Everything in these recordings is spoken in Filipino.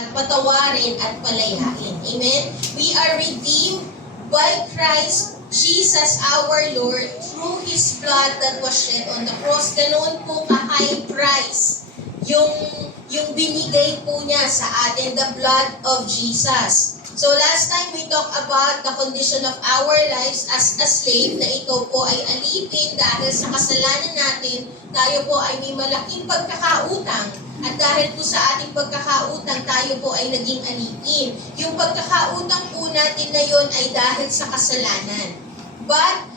at patawarin at palayain. Amen? We are redeemed by Christ Jesus our Lord through His blood that was shed on the cross. Ganoon po ka-high price yung binigay po niya sa atin, the blood of Jesus. So last time we talked about the condition of our lives as a slave, na ikaw po ay alipin dahil sa kasalanan natin, tayo po ay may malaking pagkakautang. At dahil po sa ating pagkakautang, tayo po ay naging alipin. Yung pagkakautang po natin na yon ay dahil sa kasalanan. But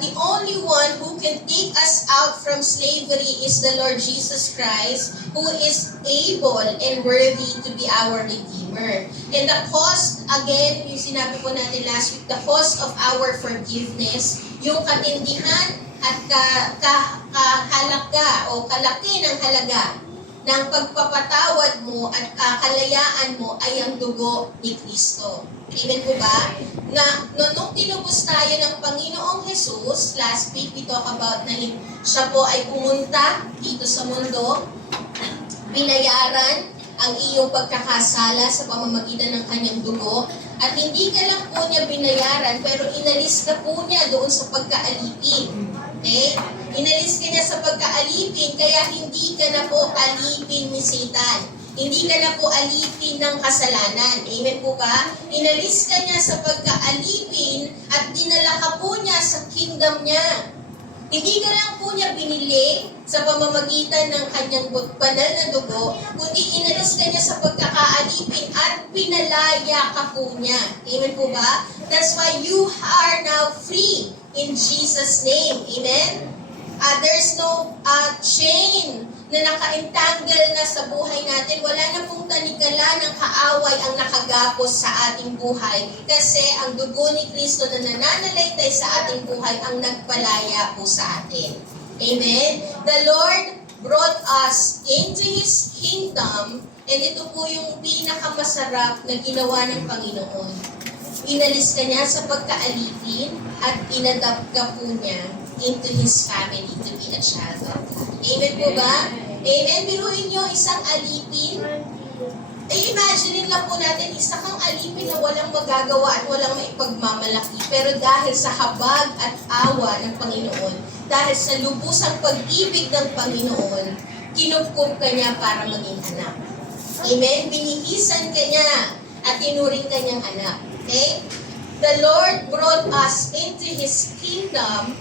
the only one who can take us out from slavery is the Lord Jesus Christ, who is able and worthy to be our Redeemer. And the cost, again, yung sinabi po natin last week, the cost of our forgiveness, yung katindihan at kahalaga o kalaki ng halaga ng pagpapatawad mo at kalayaan mo ay ang dugo ni Kristo. Amen po ba? Nung tinubos tayo ng Panginoong Jesus, last week we talk about na siya po ay pumunta dito sa mundo, binayaran ang iyong pagkakasala sa pamamagitan ng kanyang dugo, at hindi ka lang po niya binayaran, pero inalis ka po niya doon sa pagkaalipin. Okay? Inalis ka niya sa pagkaalipin, kaya hindi ka na po alipin ni Satan. Hindi ka na po alipin ng kasalanan. Amen po ba? Inalis ka niya sa pagkaalipin at dinala ka po niya sa kingdom niya. Hindi ka lang po niya binili sa pamamagitan ng kanyang banal na dugo, kundi inalis ka niya sa pagkakaalipin at pinalaya ka po niya. Amen po ba? That's why you are now free in Jesus' name. Amen? There's no chain na naka-entangle na sa buhay natin. Wala na pong tanikala ng kaaway ang nakagapos sa ating buhay. Kasi ang dugo ni Kristo na nananalaytay sa ating buhay ang nagpalaya po sa atin. Amen? The Lord brought us into His kingdom, and ito po yung pinakamasarap na ginawa ng Panginoon. Inalis ka niya sa pagkaalipin at inadapt ka po niya into His family to be a child of God. Amen po ba? Amen? Biruin nyo isang alipin. Imagine lang po natin, isa kang alipin na walang magagawa at walang maipagmamalaki. Pero dahil sa habag at awa ng Panginoon, dahil sa lubusang pag-ibig ng Panginoon, kinupkup ka niya para maging anak. Amen? Binihisan ka niya at tinuring ka niyang anak. Okay? The Lord brought us into His kingdom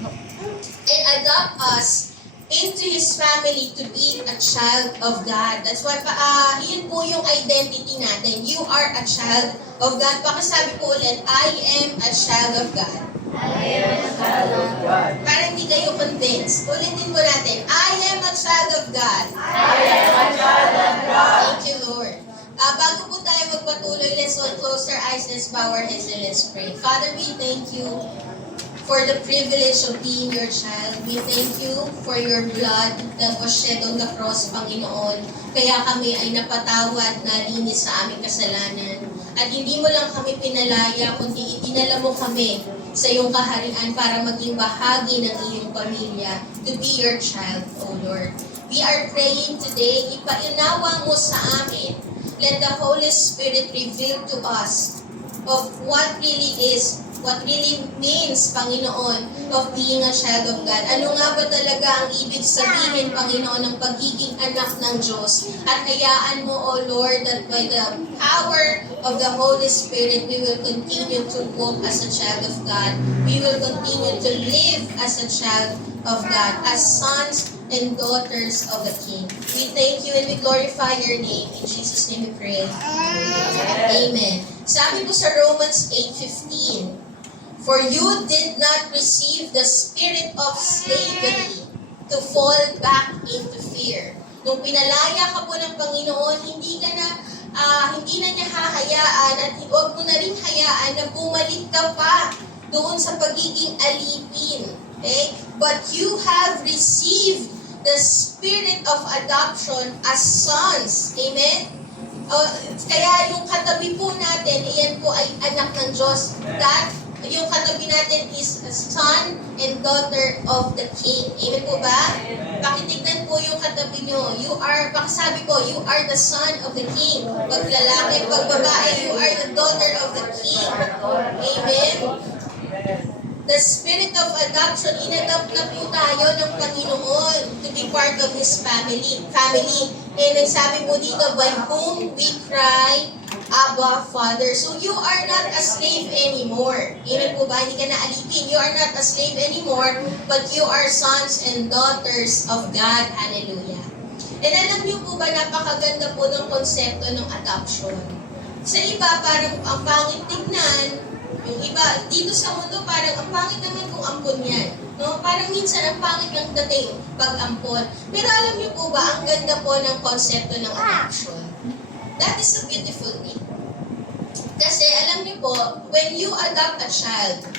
and adopt us into His family to be a child of God. That's why, yun po yung identity natin. You are a child of God. Pakisabi po ulit, I am a child of God. I am a child of God. Para hindi kayo convinced. Ulitin po natin, I am a child of God. I am a child of God. Thank you, Lord. Bago po tayo magpatuloy, let's all close our eyes, let's bow our heads, and let's pray. Father, we thank you for the privilege of being your child. We thank you for your blood that was shed on the cross, Panginoon. Kaya kami ay napatawad, nalinis sa aming kasalanan. At hindi mo lang kami pinalaya, kundi itinala mo kami sa iyong kaharian para maging bahagi ng iyong pamilya, to be your child, O Lord. We are praying today, ipainawa mo sa amin. Let the Holy Spirit reveal to us of what really means, Panginoon, of being a child of God. Ano nga ba talaga ang ibig sabihin, Panginoon, ng pagiging anak ng Diyos? At hayaan mo, O Lord, that by the power of the Holy Spirit, we will continue to walk as a child of God. We will continue to live as a child of God, as sons and daughters of the King. We thank you and we glorify your name. In Jesus' name we pray. Amen. Sabi po sa Romans 8:15, for you did not receive the spirit of slavery to fall back into fear. Nung pinalaya ka po ng Panginoon, hindi na niya hahayaan at huwag mo na rin hayaan na bumalik ka pa doon sa pagiging alipin. Okay? But you have received the spirit of adoption as sons. Amen? Kaya yung katabi po natin, iyan po ay anak ng Diyos. That yung katabi natin is a son and daughter of the king. Amen po ba? Pakitignan po yung katabi nyo. Pakisabi po, you are the son of the king. Pag lalaki, pag babae, you are the daughter of the king. Amen? The spirit of adoption, inadopt na po tayo ng Panginoon to be part of His family. And nagsabi po dito, by whom we cry, Abba, Father. So you are not a slave anymore. Amen po ba? Hindi ka na alipin. You are not a slave anymore, but you are sons and daughters of God. Hallelujah. And alam niyo po ba, napakaganda po ng konsepto ng adoption. Sa iba, parang ang pangit tignan. Yung iba, dito sa mundo, parang ang pangit naman kung ampon yan. No? Parang minsan ang pangit ng dating pag ampon. Pero alam niyo po ba, ang ganda po ng konsepto ng adoption. That is a beautiful thing. Kasi alam niyo po, when you adopt a child,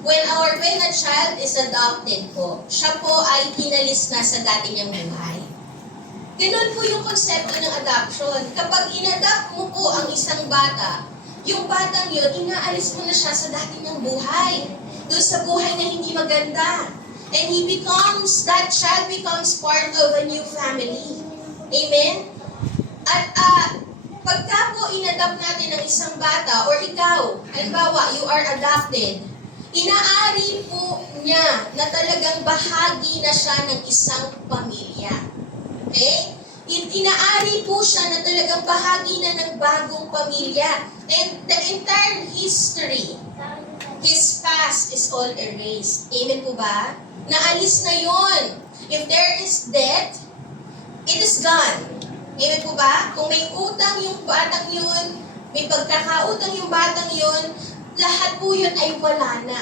when a child is adopted po, siya po ay inalis na sa dati niyang buhay. Ganun po yung konsepto ng adoption. Kapag inadopt mo po ang isang bata, yung batang yun, inaalis mo na siya sa dati niyang buhay. Doon sa buhay na hindi maganda. And that child becomes part of a new family. Amen? At pagka po inadopt natin ng isang bata, or ikaw, halimbawa, you are adopted, inaari po niya na talagang bahagi na siya ng isang pamilya. Okay? Inaari po siya na talagang bahagi na ng bagong pamilya. And the entire history, his past is all erased. Amen po ba? Naalis na yon. If there is debt, it is gone. Amen po ba? Kung may utang yung batang yun, may pagkakautang yung batang yun, lahat po yun ay wala na.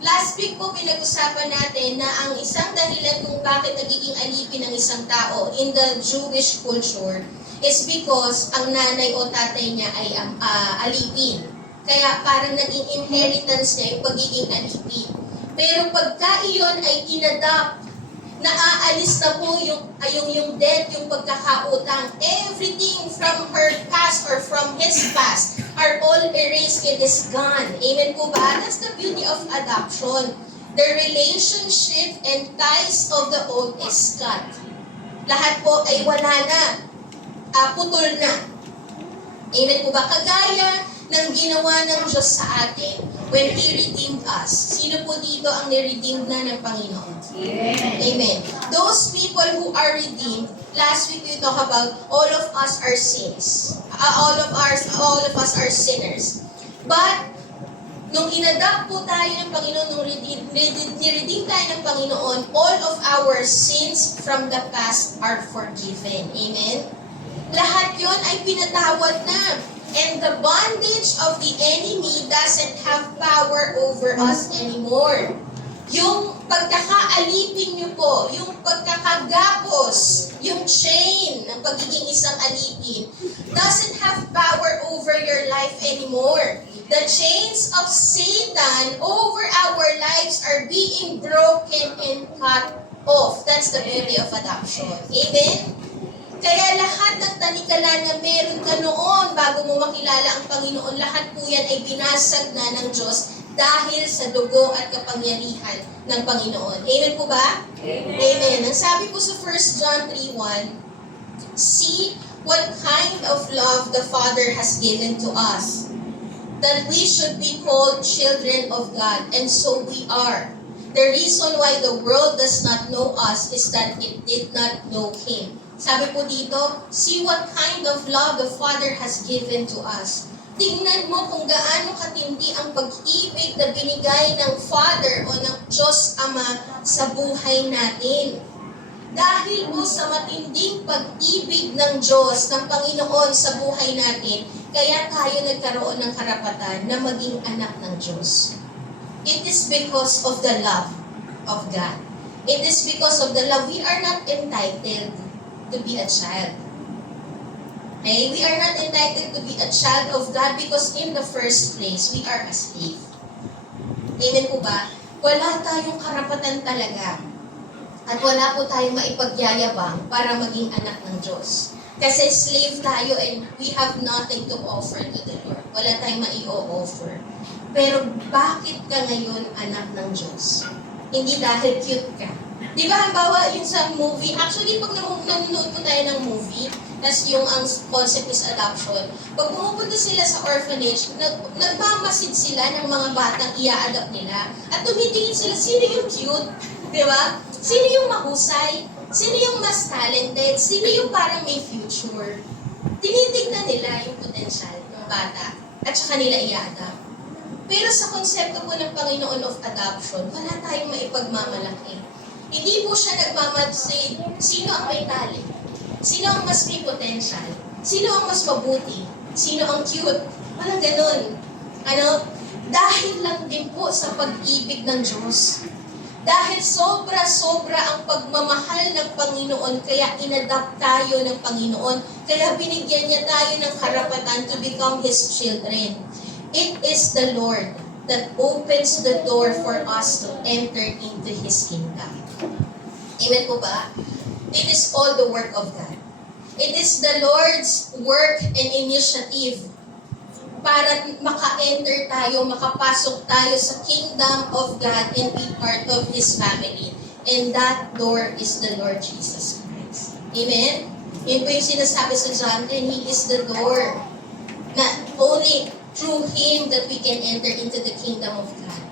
Last week po pinag-usapan natin na ang isang dahilan kung bakit nagiging alipin ng isang tao in the Jewish culture is because ang nanay o tatay niya ay alipin. Kaya parang naging inheritance niya yung pagiging alipin. Pero pagka iyon ay inadopt, naaalis na po yung debt, yung pagkakautang. Everything from her past or from his past are all erased. It is gone. Amen po ba? That's the beauty of adoption. The relationship and ties of the old is cut. Lahat po ay wala na. Putol na. Amen po ba? Kagaya ng ginawa ng Diyos sa atin when He redeemed us. Sino po dito ang niredeemed na ng Panginoon? Amen. Amen. Those people who are redeemed, last week we talked about all of us are sins. All of us are sinners. But, nung inadopt po tayo ng Panginoon, nung niredeem tayo ng Panginoon, all of our sins from the past are forgiven. Amen? Lahat yon ay pinatawad na. And the bondage of the enemy doesn't have power over us anymore. Yung pagkakaalipin nyo po, yung pagkakagapos, yung chain ng pagiging isang alipin, doesn't have power over your life anymore. The chains of Satan over our lives are being broken and cut off. That's the beauty of adoption. Amen? Kaya lahat ng tanikala na meron ka noon bago mo makilala ang Panginoon, lahat po yan ay binasag na ng Diyos dahil sa dugo at kapangyarihan ng Panginoon. Amen po ba? Amen. Amen. Ang sabi po sa 1 John 3:1, see what kind of love the Father has given to us, that we should be called children of God, and so we are. The reason why the world does not know us is that it did not know Him. Sabi po dito, see what kind of love the Father has given to us. Tingnan mo kung gaano katindi ang pag-ibig na binigay ng Father o ng Diyos Ama sa buhay natin. Dahil po sa matinding pag-ibig ng Diyos, ng Panginoon sa buhay natin, kaya tayo nagkaroon ng karapatan na maging anak ng Diyos. It is because of the love of God. It is because of the love. We are not entitled to be a child. Okay? We are not entitled to be a child of God because in the first place, we are a slave. Amen po ba? Wala tayong karapatan talaga. At wala po tayong maipagyayabang para maging anak ng Diyos. Kasi slave tayo and we have nothing to offer to the Lord. Wala tayong mai-offer. Pero bakit ka ngayon anak ng Diyos? Hindi dahil cute ka. Di ba, halimbawa, yung sa movie, actually, pag nanonood po tayo ng movie, tas yung ang concept is adoption, pag pumupunta sila sa orphanage, nagmamasid sila ng mga batang i-a-adopt nila. At tumitingin sila, sino yung cute? Di ba? Sino yung mahusay? Sino yung mas talented? Sino yung parang may future? Tinitignan nila yung potential ng bata at saka nila i-a-adopt. Pero sa konsepto po ng Panginoon of adoption, wala tayong maipagmamalaki. Hindi po siya nagmamasid sino ang may talent, sino ang mas may potential, sino ang mas mabuti, sino ang cute. Walang ganun. Dahil lang din po sa pag-ibig ng Diyos. Dahil sobra-sobra ang pagmamahal ng Panginoon, kaya inadapt tayo ng Panginoon, kaya binigyan niya tayo ng karapatan to become His children. It is the Lord that opens the door for us to enter into His kingdom. Amen po ba? It is all the work of God. It is the Lord's work and initiative para maka-enter tayo, makapasok tayo sa kingdom of God and be part of His family. And that door is the Lord Jesus Christ. Amen? Yun po yung sinasabi sa John 10, He is the door. Na only through Him that we can enter into the kingdom of God.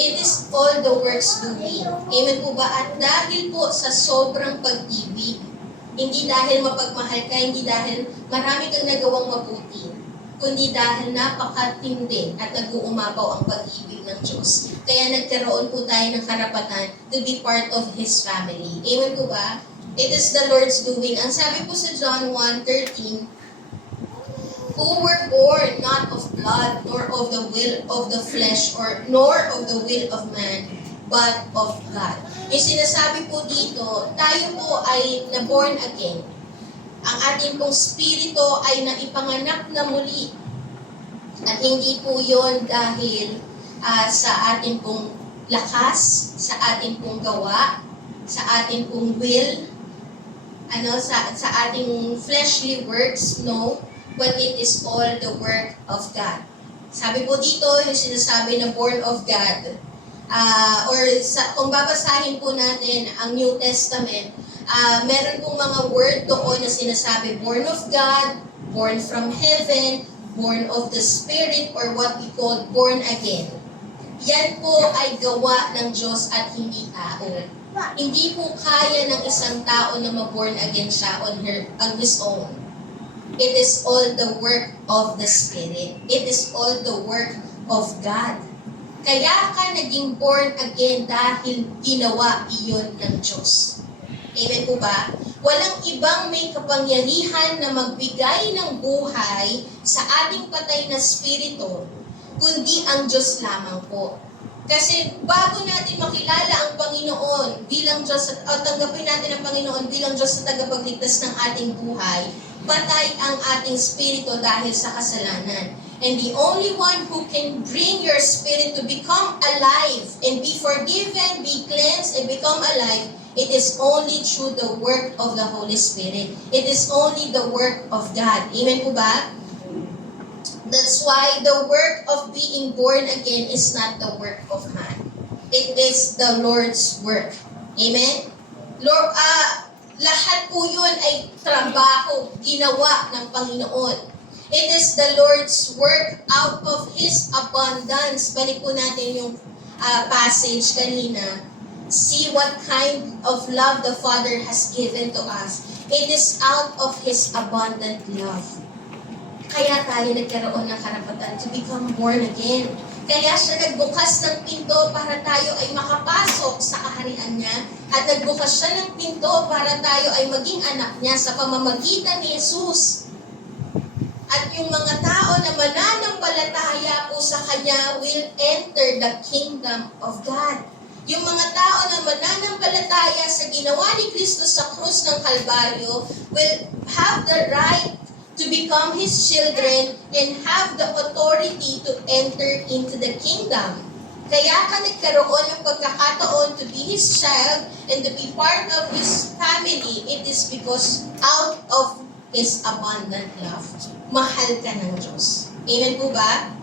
It is all the works doing. Amen po ba? At dahil po sa sobrang pag-ibig, hindi dahil mapagmahal ka, hindi dahil marami kang nagawang mabuti, kundi dahil napakatindi at nag-uumapaw ang pag-ibig ng Diyos. Kaya nagkaroon po tayo ng karapatan to be part of His family. Amen po ba? It is the Lord's doing. Ang sabi po sa John 1:13, who were born not of blood, nor of the will of the flesh, nor of the will of man, but of God. Yung sinasabi po dito, tayo po ay na-born again. Ang ating pong spirito ay naipanganak na muli. At hindi po yon dahil sa ating pong lakas, sa ating pong gawa, sa ating pong will, sa ating fleshly works, no. But it is all the work of God. Sabi po dito, yung sinasabi na born of God, kung babasahin po natin ang New Testament, meron pong mga word doon na sinasabi, born of God, born from heaven, born of the Spirit, or what we call born again. Yan po ay gawa ng Diyos at hindi tao. Hindi po kaya ng isang tao na ma-born again siya on his own. It is all the work of the Spirit. It is all the work of God. Kaya ka naging born again dahil ginawa iyon ng Diyos. Amen po ba? Walang ibang may kapangyarihan na magbigay ng buhay sa ating patay na spirito, kundi ang Diyos lamang po. Kasi bago natin makilala ang Panginoon bilang Diyos at tanggapin natin ang Panginoon bilang Diyos na tagapagligtas ng ating buhay, patay ang ating spirito dahil sa kasalanan. And the only one who can bring your spirit to become alive and be forgiven, be cleansed, and become alive, it is only through the work of the Holy Spirit. It is only the work of God. Amen po ba? That's why the work of being born again is not the work of man. It is the Lord's work. Amen? Lord, lahat po yun ay trabaho, ginawa ng Panginoon. It is the Lord's work out of His abundance. Balik po natin yung passage kanina. See what kind of love the Father has given to us. It is out of His abundant love. Kaya tayo nagkaroon ng karapatan to become born again. Kaya siya nagbukas ng pinto para tayo ay makapasok sa kaharian niya. At nagbukas siya ng pinto para tayo ay maging anak niya sa pamamagitan ni Jesus. At yung mga tao na mananampalataya po sa Kanya will enter the kingdom of God. Yung mga tao na mananampalataya sa ginawa ni Kristo sa krus ng Kalbaryo will have the right to become His children and have the authority to enter into the kingdom. Kaya ka nagkaroon ng pagkakataon to be His child and to be part of His family. It is because out of His abundant love. Mahal ka ng Diyos. Amen po ba?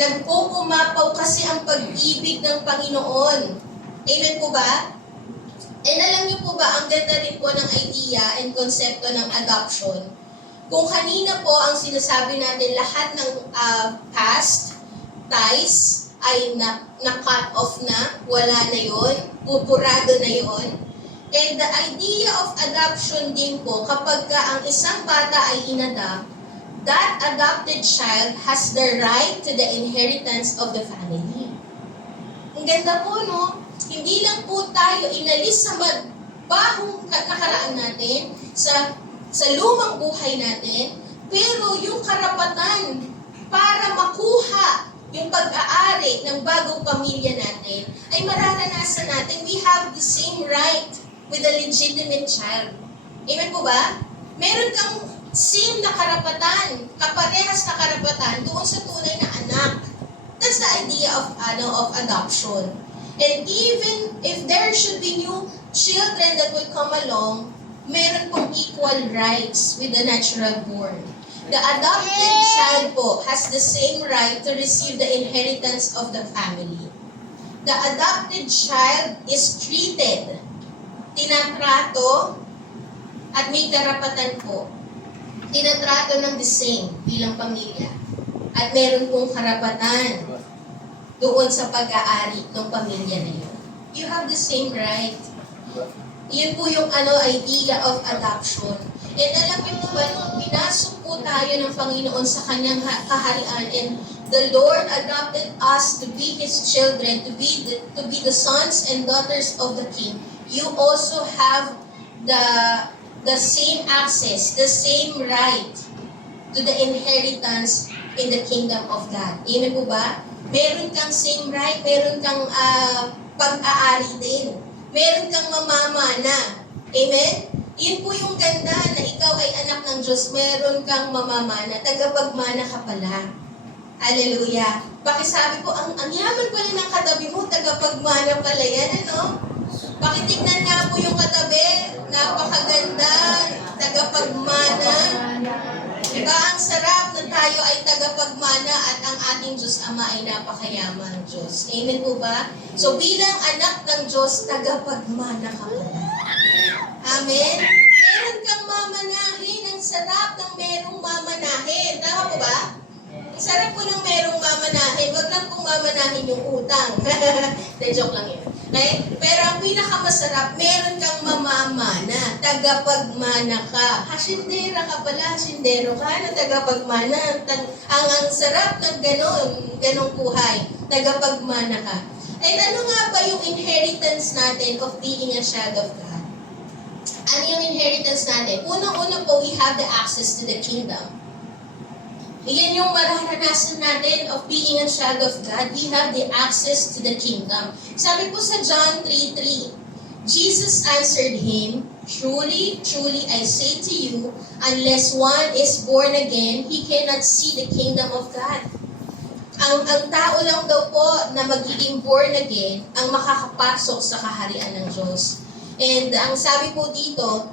Nagpupumapaw kasi ang pag-ibig ng Panginoon. Amen po ba? And alam niyo po ba, ang ganda rin po ng idea and konsepto ng adoption. Kung kanina po ang sinasabi natin, lahat ng past ties ay na-cut off na, wala na yon, pupurado na yon. And the idea of adoption din po, kapag ang isang bata ay inadopt, that adopted child has the right to the inheritance of the family. Ang ganda po, no? Hindi lang po tayo inalis sa mabahong nakaraan natin, sa lumang buhay natin, pero yung karapatan para makuha yung pag-aari ng bagong pamilya natin, ay mararanasan natin. We have the same right with a legitimate child. Amen po ba? Meron kang same na karapatan, kaparehas na karapatan doon sa tunay na anak. That's the idea of adoption. And even if there should be new children that will come along, meron pong equal rights with the natural born. The adopted child po has the same right to receive the inheritance of the family. The adopted child is treated, tinatrato, at may karapatan po. Tinatrato ng the same bilang pamilya. At meron pong karapatan doon sa pag-aari ng pamilya na yun. You have the same right. Yun po yung idea of adoption. And alam niyo po ba, nung pinasok po tayo ng Panginoon sa kanyang kaharian, and the Lord adopted us to be His children, to be the sons and daughters of the King, you also have the same access, the same right to the inheritance in the kingdom of God. Amen po ba? Meron kang same right, meron kang pag-aari din. Meron kang mamamana. Amen? Yun po yung ganda na ikaw ay anak ng Diyos, meron kang mamamana, tagapagmana ka pala. Hallelujah. Pakisabi po, ang yaman pala ng katabi mo, tagapagmana pala yan, ano? Pakitignan nga po yung katabi, napakaganda, tagapagmana. Diba, ang sarap na tayo ay tagapagmana at ang ating Diyos Ama ay napakayaman Diyos. Amen po ba? So bilang anak ng Diyos, tagapagmana ka pala. Amen? Meron kang mamanahin. Ang sarap ng merong mamanahin. Tama po ba? Ang sarap po ng merong mamanahin. Wag lang pong mamanahin yung utang. Joke lang yun. Okay? Pero ang pinakamasarap, meron kang mamamana. Tagapagmana ka. Hasindera ka pala. Hasindero ka na tagapagmana. Ang sarap ng ganong buhay. Tagapagmana ka. And ano nga ba yung inheritance natin of being a child of God? Ano yung inheritance natin? Unang-una po, we have the access to the kingdom. Iyan yung mararanasan natin of being a child of God. We have the access to the kingdom. Sabi po sa John 3:3, Jesus answered him, Truly, truly, I say to you, unless one is born again, he cannot see the kingdom of God. Ang tao lang daw po na magiging born again ang makakapasok sa kaharian ng Diyos. And ang sabi po dito,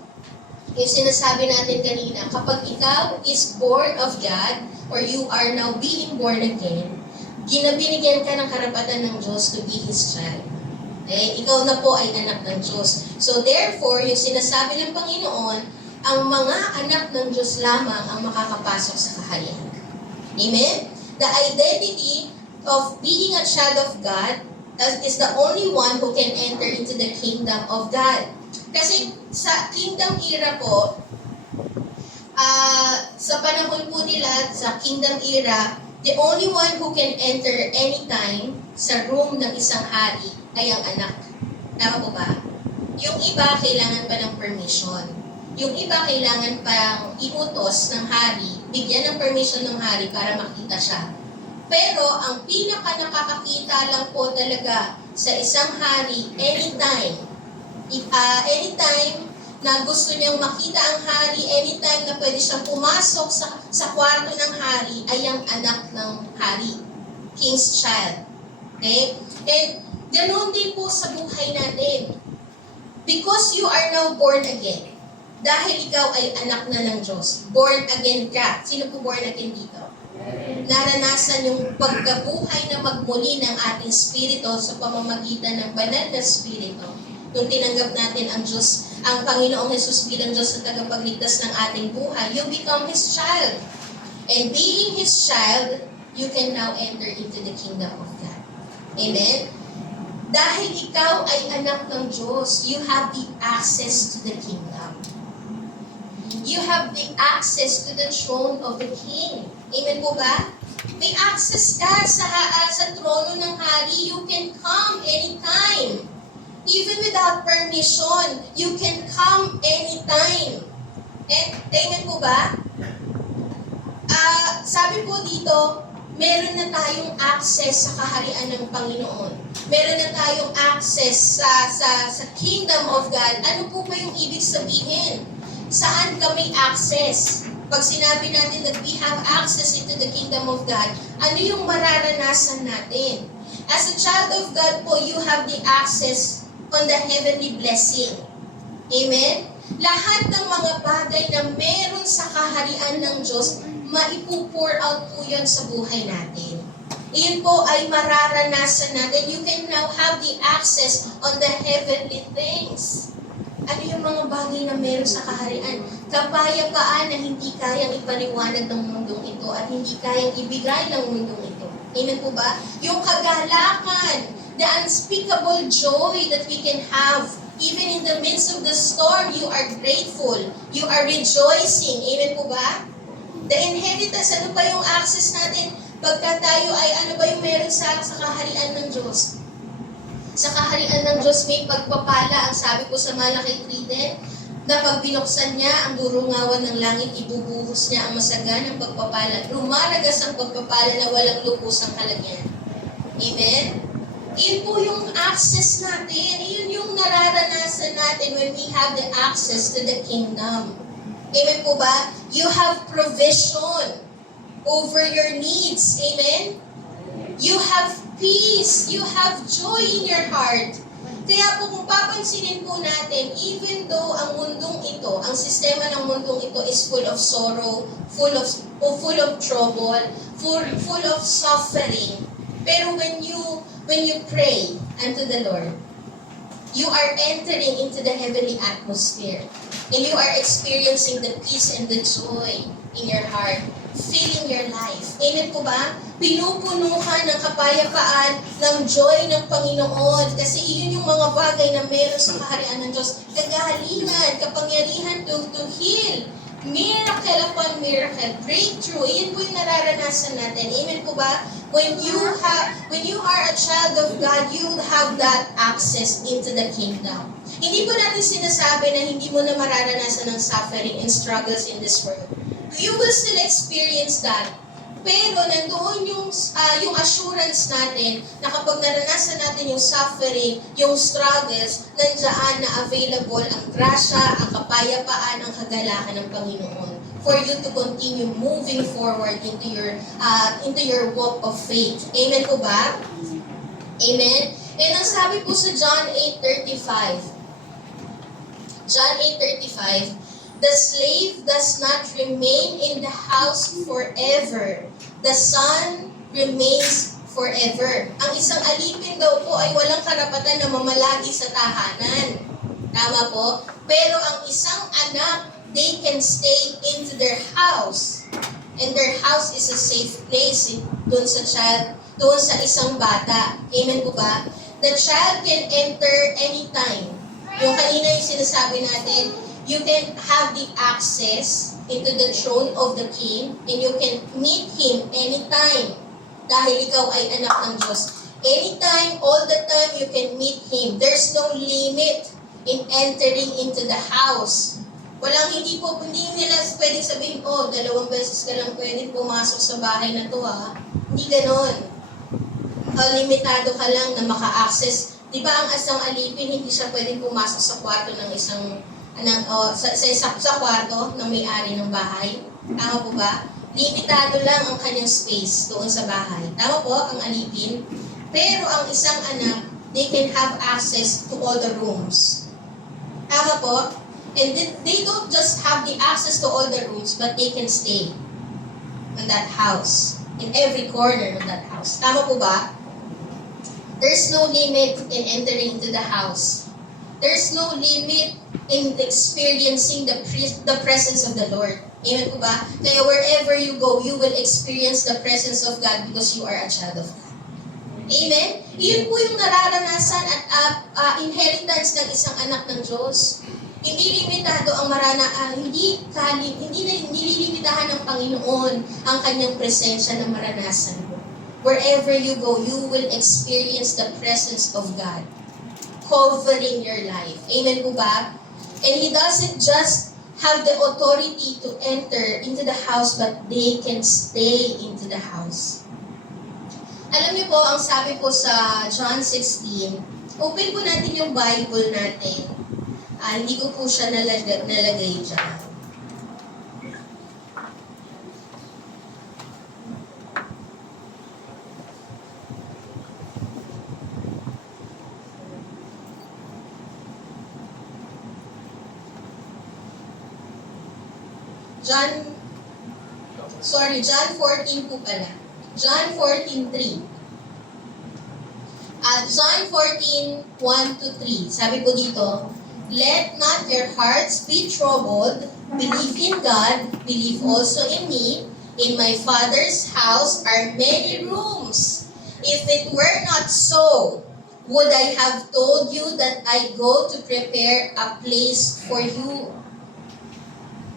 yung sinasabi natin kanina, kapag ikaw is born of God, or you are now being born again, binigyan ka ng karapatan ng Diyos to be His child. Okay? Ikaw na po ay anak ng Diyos. So therefore, yung sinasabi ng Panginoon, ang mga anak ng Diyos lamang ang makakapasok sa kaharian. Amen? The identity of being a child of God is the only one who can enter into the kingdom of God. Kasi sa kingdom era po, sa panahon po nila, sa kingdom era, the only one who can enter anytime sa room ng isang hari ay ang anak. Tama po ba? Yung iba, kailangan pa ng permission. Yung iba, kailangan pang iutos ng hari, bigyan ng permission ng hari para makita siya. Pero ang pinaka nakakakita lang po talaga sa isang hari, anytime na gusto niyang makita ang hari, anytime na pwede siyang pumasok sa kwarto ng hari, ay ang anak ng hari, king's child. Okay? And ganoon din po sa buhay natin. Because you are now born again, dahil ikaw ay anak na ng Diyos. Born again ka. Sino po born again dito? Naranasan yung pagkabuhay na magmuli ng ating spirito sa pamamagitan ng banal na spirito. Nung tinanggap natin ang Diyos, ang Panginoong Jesus bilang Diyos na tagapagligtas ng ating buhay, you become His child. And being His child, you can now enter into the kingdom of God. Amen? Dahil ikaw ay anak ng Diyos, you have the access to the kingdom. You have the access to the throne of the King. Amen po ba? May access ka sa trono ng hari. You can come anytime. Even without permission, you can come anytime. And, amen po ba? Sabi po dito, meron na tayong access sa kaharian ng Panginoon. Meron na tayong access sa kingdom of God. Ano po ba yung ibig sabihin? Saan kami access? Pag sinabi natin that we have access into the kingdom of God, ano yung mararanasan natin? As a child of God po, you have the access on the heavenly blessing. Amen? Lahat ng mga bagay na meron sa kaharian ng Diyos, maipupour out po yan sa buhay natin. Iyon po ay mararanasan natin. You can now have the access on the heavenly things. Ano yung mga bagay na meron sa kaharian? Kapayapaan na hindi kayang ipaliwanag ng mundong ito at hindi kayang ibigay ng mundong ito. Amen po ba? Yung kagalakan, the unspeakable joy that we can have, even in the midst of the storm, you are grateful. You are rejoicing. Amen po ba? The inheritance, ano ba yung access natin? Pagka tayo ay ano ba yung meron sa kaharian ng Diyos? Sa kaharian ng Diyos may pagpapala, ang sabi ko sa Malaki 3:10, na pag binuksan niya ang durungawan ng langit, ibubuhos niya ang masaganang pagpapala. Lumaragas ang pagpapala na walang lubos ang kalagyan. Amen? Iyon po yung access natin. Iyon yung nararanasan natin when we have the access to the kingdom. Amen po ba? You have provision over your needs. Amen? You have peace. You have joy in your heart. Kaya po kung papansinin po natin, even though ang mundong ito, ang sistema ng mundong ito is full of sorrow, full of trouble, full of suffering. Pero when you pray unto the Lord, you are entering into the heavenly atmosphere. And you are experiencing the peace and the joy in your heart, filling your life. Amen po ba? Pinupuno ka ng kapayapaan, ng joy ng Panginoon. Kasi iyon yung mga bagay na meron sa kaharian ng Diyos. Kagalingan, kapangyarihan to heal. Miracle upon miracle. Breakthrough. Iyon po yung nararanasan natin. Amen po ba? When you are a child of God, you have that access into the kingdom. Hindi po natin sinasabi na hindi mo na mararanasan ng suffering and struggles in this world. You will still experience that. Pero nandoon yung assurance natin na kapag naranasan natin yung suffering, yung struggles, nandiyan na available ang grasya, ang kapayapaan, ang kagalakan ng Panginoon for you to continue moving forward into your walk of faith. Amen po ba? Amen? And ang sabi po sa John 8:35, the slave does not remain in the house forever. The son remains forever. Ang isang alipin daw po ay walang karapatan na mamalagi sa tahanan. Tama po? Pero ang isang anak, they can stay into their house. And their house is a safe place doon sa isang bata. Amen po ba? The child can enter anytime. Yung kanina yung sinasabi natin, you can have the access into the throne of the King and you can meet Him anytime dahil ikaw ay anak ng Diyos. Anytime, all the time, you can meet Him. There's no limit in entering into the house. Hindi nila pwedeng sabihin, 2 beses ka lang pwedeng pumasok sa bahay na to ha. Hindi ganon. Limitado ka lang na maka-access. Di ba ang asang alipin, hindi siya pwedeng pumasok sa kwarto ng sa kwarto ng may-ari ng bahay? Tama po ba? Limitado lang ang kanyang space doon sa bahay. Tama po, ang alipin. Pero ang isang anak, they can have access to all the rooms. Tama po? And they don't just have the access to all the rooms, but they can stay in that house, in every corner of that house. Tama po ba? There's no limit in entering into the house. There's no limit in experiencing the presence of the Lord. Amen po ba? Kaya wherever you go, you will experience the presence of God because you are a child of God. Amen? Iyon po yung nararanasan at inheritance ng isang anak ng Diyos. Hindi limitado ang hindi nililimitahan ng Panginoon ang kanyang presensya na maranasan mo. Wherever you go, you will experience the presence of God covering your life. Amen po ba? And He doesn't just have the authority to enter into the house, but they can stay into the house. Alam niyo po, ang sabi po sa John 16, open po natin yung Bible natin. Hindi ko po siya nalagay dyan. John 14 po pala. John 14:3. John 14:1-3. Sabi po dito, let not your hearts be troubled. Believe in God. Believe also in me. In my Father's house are many rooms. If it were not so, would I have told you that I go to prepare a place for you?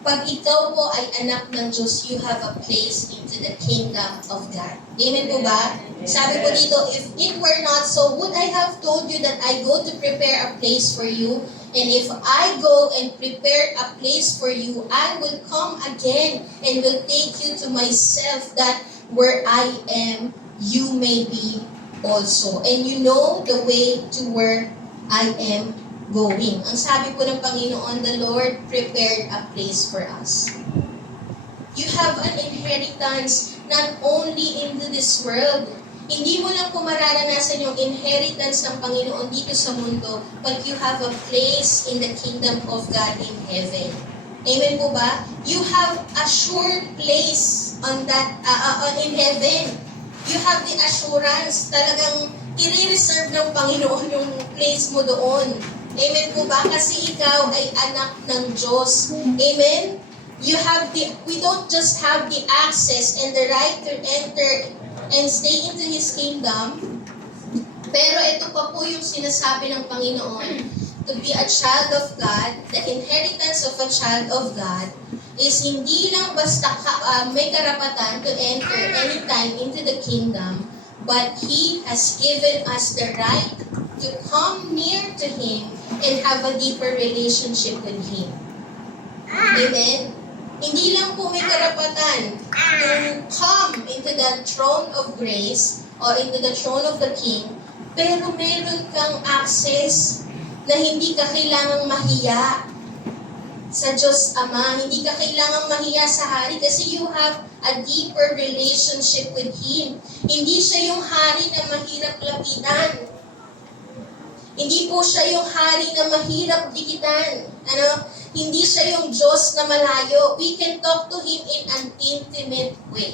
Pag ikaw po ay anak ng Diyos, you have a place into the kingdom of God. Amen po ba? Sabi po dito, if it were not so, would I have told you that I go to prepare a place for you? And if I go and prepare a place for you, I will come again and will take you to myself, that where I am, you may be also. And you know the way to where I am going. Ang sabi po ng Panginoon, the Lord prepared a place for us. You have an inheritance not only into this world. Hindi mo lang po mararanasan yung inheritance ng Panginoon dito sa mundo, but you have a place in the kingdom of God in heaven. Amen po ba? You have a sure place on that in heaven. You have the assurance, talagang i-reserve ng Panginoon yung place mo doon. Amen po ba? Kasi ikaw ay anak ng Diyos. Amen? We don't just have the access and the right to enter and stay into His kingdom, pero ito pa po yung sinasabi ng Panginoon, to be a child of God, the inheritance of a child of God, is hindi lang basta may karapatan to enter anytime into the kingdom, but He has given us the right to come near to Him and have a deeper relationship with Him. Amen? Hindi lang po may karapatan to come into the throne of grace or into the throne of the King, pero meron kang access na hindi ka kailangang mahiya sa Diyos Ama. Hindi ka kailangang mahiya sa Hari kasi you have a deeper relationship with Him. Hindi siya yung Hari na mahirap lapitan. Hindi po siya yung Hari na mahirap dikitan. Hindi siya yung Diyos na malayo. We can talk to Him in an intimate way.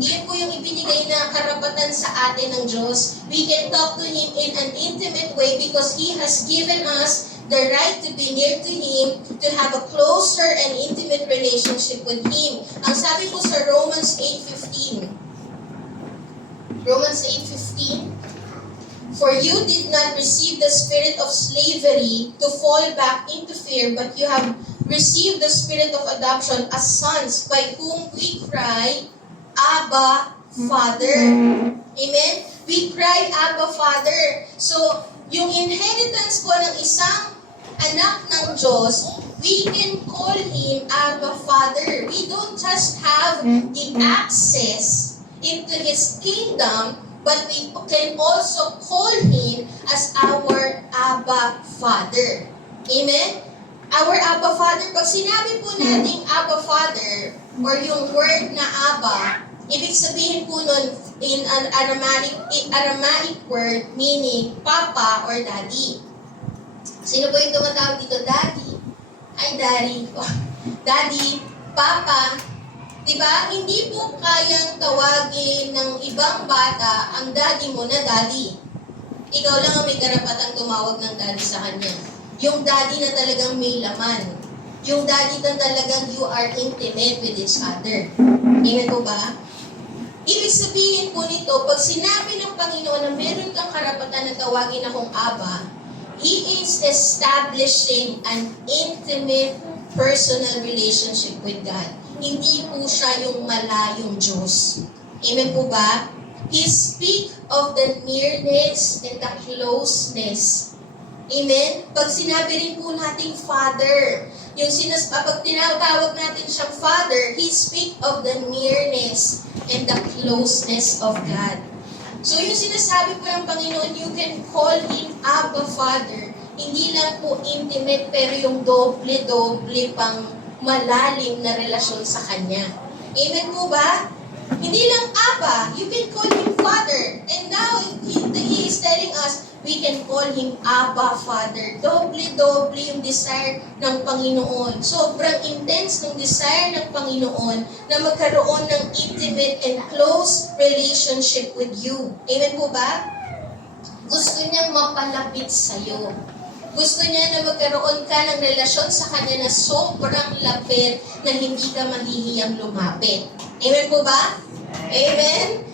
Iyon po yung ibinigay na karapatan sa atin ng Diyos. We can talk to Him in an intimate way because He has given us the right to be near to Him, to have a closer and intimate relationship with Him. Ang sabi po sa Romans 8:15. Romans 8:15. For you did not receive the spirit of slavery to fall back into fear, but you have received the spirit of adoption as sons, by whom we cry, Abba, Father. Amen? We cry, Abba, Father. So, yung inheritance po ng isang anak ng Diyos, we can call Him Abba, Father. We don't just have the access into His kingdom, but we can also call Him as our Abba Father. Amen? Our Abba Father, pag sinabi po natin Abba Father, or yung word na Abba, ibig sabihin po nun in an Aramaic word, meaning Papa or Daddy. Sino po yung tumatawag dito? Daddy. Ay, Daddy. Daddy, Papa, di ba? Hindi po kayang tawagin ng ibang bata ang daddy mo na daddy. Ikaw lang ang may karapatang tumawag ng daddy sa kanya. Yung daddy na talagang may laman. Yung daddy na talagang you are intimate with each other. Amen po ba? Ibig sabihin po nito, pag sinabi ng Panginoon na meron kang karapatan na tawagin akong Aba, He is establishing an intimate personal relationship with God. Hindi po siya yung malayong Diyos. Amen po ba? He speak of the nearness and the closeness. Amen? Pag sinabi rin po nating Father, pag tinatawag natin siyang Father, He speak of the nearness and the closeness of God. So yung sinasabi po ng Panginoon, you can call Him Abba Father. Hindi lang po intimate, pero yung doble-doble pang malalim na relasyon sa Kanya. Amen po ba? Hindi lang Abba, you can call Him Father. And now, He is telling us, we can call Him Abba Father. Doble-doble yung desire ng Panginoon. Sobrang intense ng desire ng Panginoon na magkaroon ng intimate and close relationship with you. Amen po ba? Gusto niyang mapalapit sa'yo. Gusto niya na magkaroon ka ng relasyon sa Kanya na sobrang lapit na hindi ka mahihiyang lumapit. Amen po ba? Amen?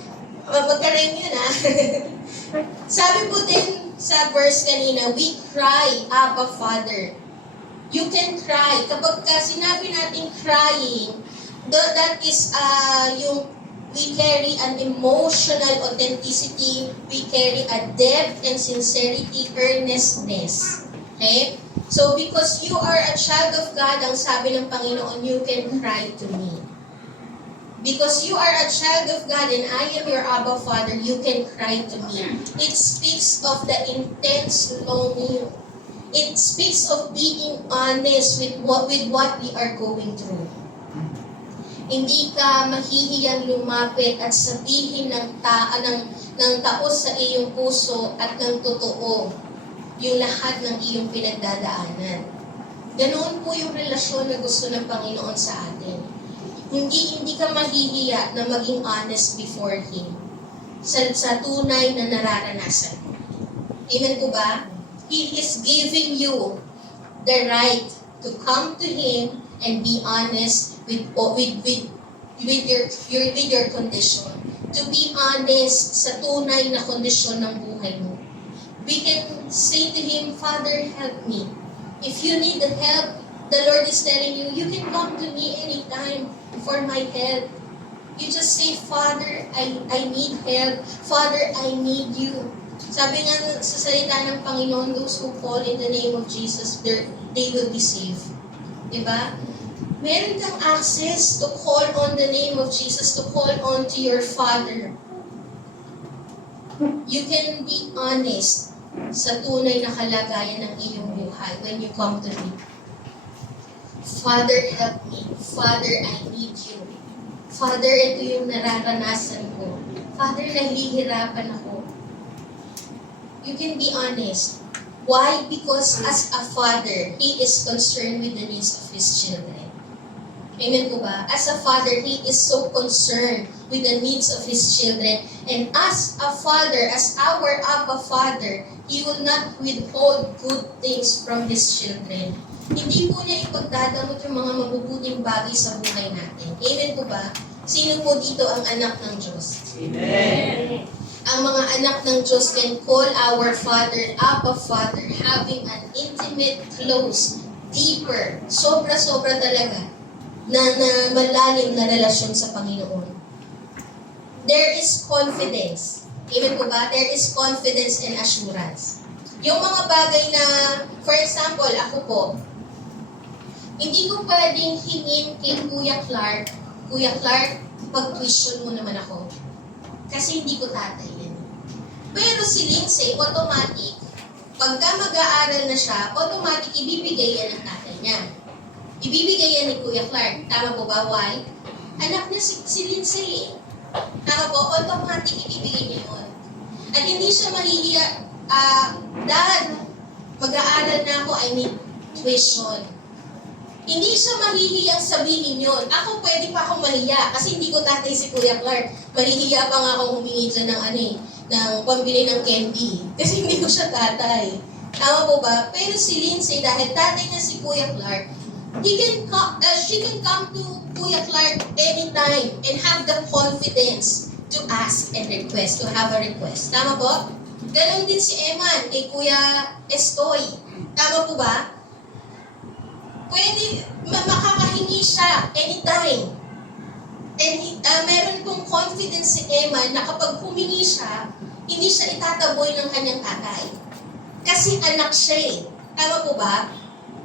Magkaroon yun Sabi po din sa verse kanina, we cry, Abba Father. You can cry. Kapag sinabi natin crying, that is we carry an emotional authenticity, we carry a depth and sincerity, earnestness. Okay? So because you are a child of God, ang sabi ng Panginoon, you can cry to me. Because you are a child of God and I am your Abba Father, you can cry to me. It speaks of the intense longing. It speaks of being honest with what we are going through. Hindi ka mahihiyang lumapit at sabihin ng taos sa iyong puso at ng totoo yung lahat ng iyong pinagdadaanan. Ganoon po yung relasyon na gusto ng Panginoon sa atin. Hindi ka mahihiya na maging honest before Him sa tunay na nararanasan mo. Amen po ba? He is giving you the right to come to Him and be honest with your condition. To be honest sa tunay na kondisyon ng buhay mo. We can say to Him, Father, help me. If you need the help, the Lord is telling you, you can come to me anytime for my help. You just say, Father, I need help. Father, I need you. Sabi nga sa salita ng Panginoon, those who call in the name of Jesus, they will be saved. Diba? Meron kang access to call on the name of Jesus, to call on to your Father. You can be honest sa tunay na kalagayan ng iyong buhay when you come to Him. Father, help me. Father, I need you. Father, ito yung nararanasan ko. Father, nahihirapan ako. You can be honest. Why? Because as a father, He is concerned with the needs of His children. Amen po ba? As a father, He is so concerned with the needs of His children. And as a father, as our Abba Father, He will not withhold good things from His children. Hindi po niya ipagdadamot yung mga mabubuting bagay sa buhay natin. Amen po ba? Sino po dito ang anak ng Diyos? Amen. Ang mga anak ng Diyos can call our Father, Abba Father, having an intimate, close, deeper, sobra-sobra talaga, na malalim na relasyon sa Panginoon. There is confidence. Amen po ba? There is confidence and assurance. Yung mga bagay na, for example, ako po, hindi ko pwedeng hingin kay Kuya Clark, pag-tuition mo naman ako. Kasi hindi ko tatay yan. Pero si Lindsay, automatic, pagka mag-aaral na siya, automatic ibibigay yan ng tatay niya. Ibibigay yan ni Kuya Clark. Tama po ba? Why? Anak niya si Lindsay. Tama po? Automatic ibibigay niya yun. At hindi siya mahihiya, Dad, mag-aaral na ako, I need tuition. Hindi siya mahihiyang sabihin yun. Ako, pwede pa akong mahiya kasi hindi ko tatay si Kuya Clark. Mahihiya pa nga akong humingi dyan ng pambili ng candy. Kasi hindi ko siya tatay. Tama po ba? Pero si Lindsay, dahil tatay niya si Kuya Clark, she can come to Kuya Clark anytime and have the confidence to ask and request, to have a request. Tama po? Ganon din si Eman kay Kuya Estoy. Tama po ba? Pwede, makakahingi siya anytime. And meron pong confidence si Eman na kapag humingi siya, hindi siya itataboy ng kanyang tatay. Kasi anak siya eh. Tama po ba?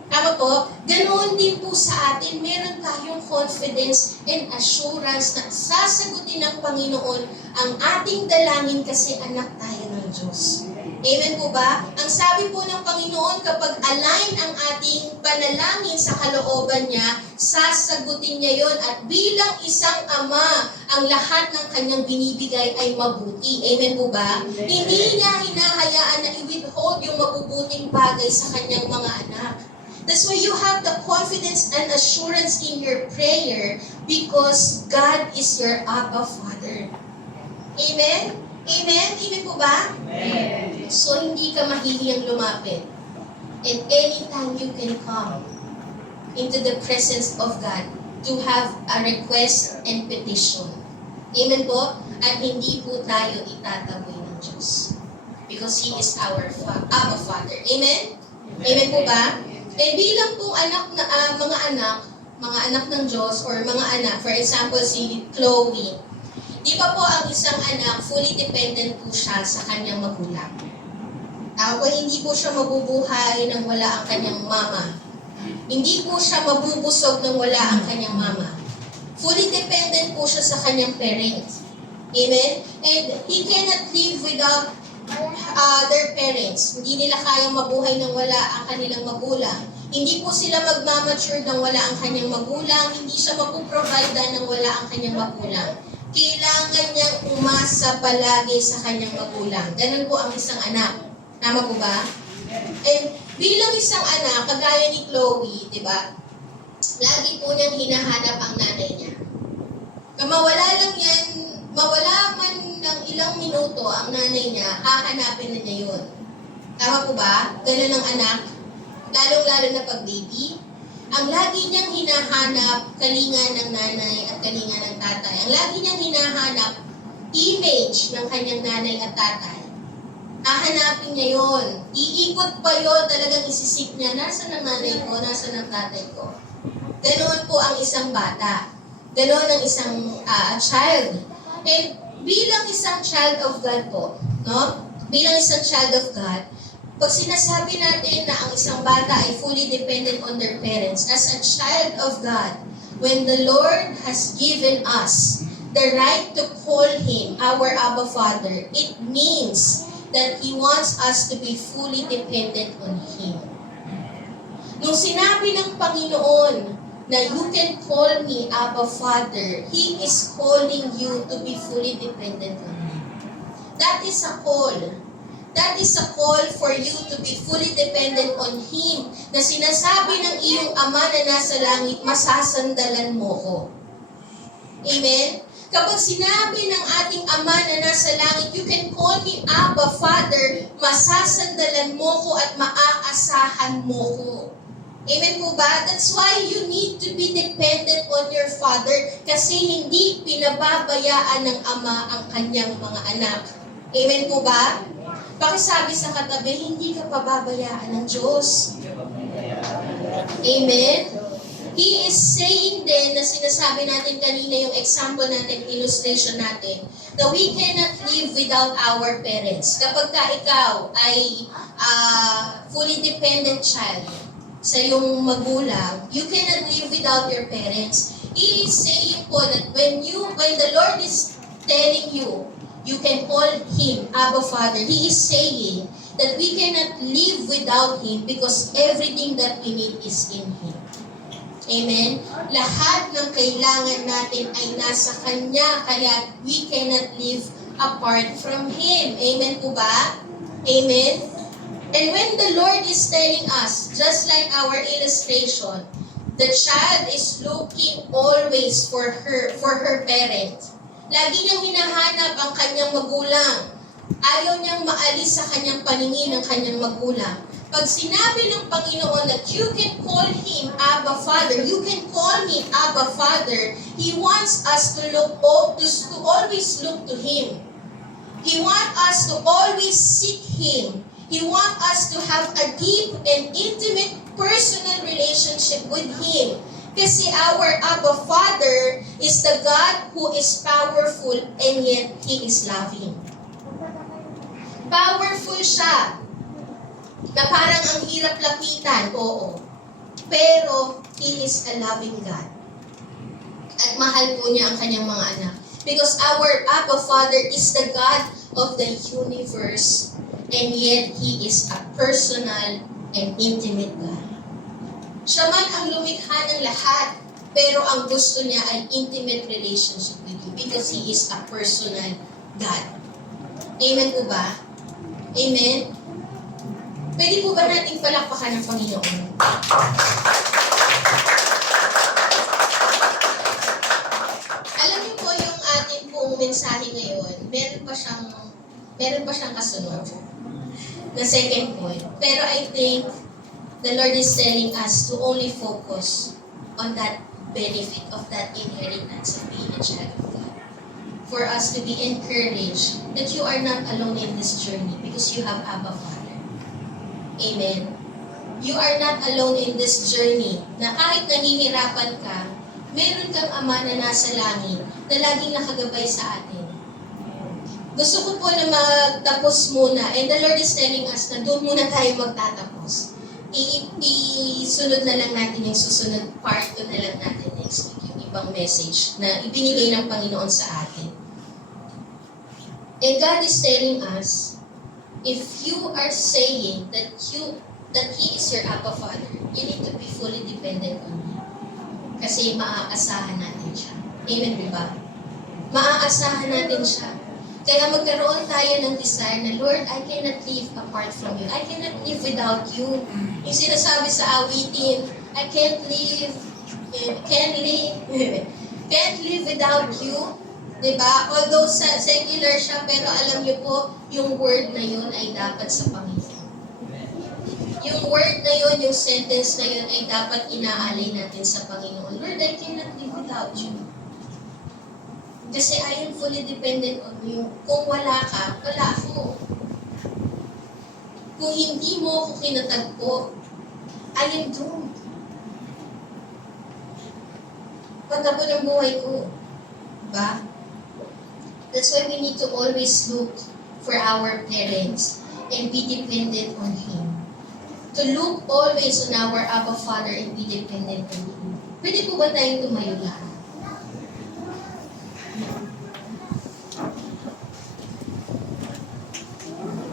Tama po? Ganoon din po sa atin, meron tayong confidence and assurance na sasagutin ng Panginoon ang ating dalangin kasi anak tayo ng Diyos. Amen po ba? Ang sabi po ng Panginoon, kapag align ang ating panalangin sa kalooban niya, sasagutin niya yon at bilang isang ama, ang lahat ng kanyang binibigay ay mabuti. Amen po ba? Hindi niya hinahayaan na i-withhold yung mabubuting bagay sa kanyang mga anak. That's why you have the confidence and assurance in your prayer because God is your Abba Father. Amen? Amen? Amen po ba? Amen. So, hindi ka mahihiyang lumapit. And anytime you can come into the presence of God to have a request and petition. Amen po? At hindi po tayo itataboy ng Diyos. Because He is our Abba Father. Amen? Amen po ba? And bilang pong mga anak ng Diyos or mga anak, for example, si Chloe, di ba po ang isang anak, fully dependent po siya sa kanyang magulang. Hindi po siya mabubuhay nang wala ang kanyang mama. Hindi po siya mabubusog nang wala ang kanyang mama. Fully dependent po siya sa kanyang parents. Amen? And he cannot live without their parents. Hindi nila kayang mabuhay nang wala ang kanilang magulang. Hindi po sila magmamature nang wala ang kanyang magulang. Hindi siya mapuprovide nang wala ang kanyang magulang. Kailangan niyang umasa palagi sa kanyang magulang. Ganun po ang isang anak. Tama po ba? And bilang isang anak, kagaya ni Chloe, di ba? Lagi po niyang hinahanap ang nanay niya. Mawala man ng ilang minuto ang nanay niya, hahanapin na niya yun. Tama po ba? Ganun ang anak. Lalong-lalo na pag baby. Ang lagi niyang hinahanap, kalinga ng nanay at kalinga ng tatay. Ang lagi niyang hinahanap, image ng kanyang nanay at tatay. Hahanapin niya yon. Iikot pa yon, talagang isisik niya, nasa ng nanay ko, nasa ng tatay ko. Ganoon po ang isang bata. Ganoon ang isang child. And bilang isang child of God po, no? Bilang isang child of God, pag sinasabi natin na ang isang bata ay fully dependent on their parents, as a child of God, when the Lord has given us the right to call Him our Abba Father, it means that He wants us to be fully dependent on Him. Nung sinabi ng Panginoon na you can call me Abba Father, He is calling you to be fully dependent on Him. That is a call. That is a call for you to be fully dependent on Him, na sinasabi ng iyong Ama na nasa langit, masasandalan mo ko. Amen? Kapag sinabi ng ating Ama na nasa langit, you can call me Abba Father, masasandalan mo ko at maaasahan mo ko. Amen po ba? That's why you need to be dependent on your Father, kasi hindi pinababayaan ng Ama ang kanyang mga anak. Amen po ba? Pakisabi sa katabi, hindi ka pababayaan ng Diyos. Amen? He is saying din na sinasabi natin kanina yung example natin, illustration natin, that we cannot live without our parents. Kapag ka ikaw ay fully dependent child sa iyong magulang, you cannot live without your parents. He is saying po that when the Lord is telling you, you can call Him Abba Father, He is saying that we cannot live without Him because everything that we need is in Him. Amen? Lahat ng kailangan natin ay nasa Kanya, kaya we cannot live apart from Him. Amen po ba? Amen? And when the Lord is telling us, just like our illustration, The child is looking always for her parent. Lagi niyang hinahanap ang kanyang magulang. Ayaw niyang maalis sa kanyang paningin ng kanyang magulang. Pag sinabi ng Panginoon that you can call Him Abba Father, you can call me Abba Father, He wants us to always look to Him. He wants us to always seek Him. He wants us to have a deep and intimate personal relationship with Him. Kasi our Abba Father is the God who is powerful and yet He is loving. Powerful siya. Na parang ang hirap lapitan, oo. Pero He is a loving God. At mahal po niya ang kanyang mga anak. Because our Abba Father is the God of the universe. And yet, He is a personal and intimate God. Siya man ang lumikha ng lahat, pero ang gusto niya ay intimate relationship with you because He is a personal God. Amen po ba? Amen? Pwede po ba nating palakpakan ng Panginoon? Alam niyo po yung ating pong mensahe ngayon, meron pa siyang kasunod na second point. Pero I think the Lord is telling us to only focus on that benefit of that inheritance of being a child of God. For us to be encouraged that you are not alone in this journey because you have Abba Father. Amen. You are not alone in this journey na kahit nahihirapan ka, meron kang Ama na nasa langit na laging nakagabay sa atin. Gusto ko po na magtapos muna and the Lord is telling us na doon muna tayo magtatapos. Isunod na lang natin yung susunod part 2 na lang natin next week, yung ibang message na ibinigay ng Panginoon sa atin. And God is telling us, if you are saying that He is your Abba Father, you need to be fully dependent on Him. Kasi maaasahan natin siya. Amen, di ba? Maaasahan natin siya. Kaya magkaroon tayo ng desire na, Lord, I cannot live apart from you. I cannot live without you. Yung sinasabi sa awitin, I can't live without you. Diba? Although secular siya, pero alam niyo po, yung word na yun ay dapat sa Panginoon. Yung word na yun, yung sentence na yun ay dapat inaalay natin sa Panginoon. Lord, I cannot live without you. Kasi I am fully dependent on you. Kung wala ka, wala ako. Kung hindi mo ako kinatagpo, I am doomed. Patapon ang buhay ko. Diba? That's why we need to always look for our parents and be dependent on Him. To look always on our Abba Father and be dependent on Him. Pwede po ba tayong tumayo lahat?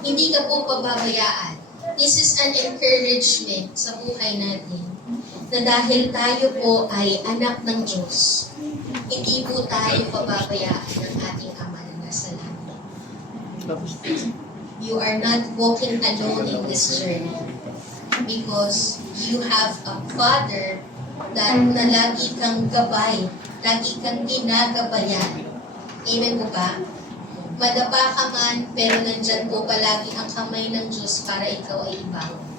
Hindi ka po pababayaan. This is an encouragement sa buhay natin na dahil tayo po ay anak ng Diyos, hindi po tayo pababayaan ng ating Ama na nasa langit. You are not walking alone in this journey because you have a Father na lagi kang gabay, lagi kang ginagabayan. Amen po ba? Madapa ka man, pero nandyan po palagi ang kamay ng Diyos para ikaw ay ibangon.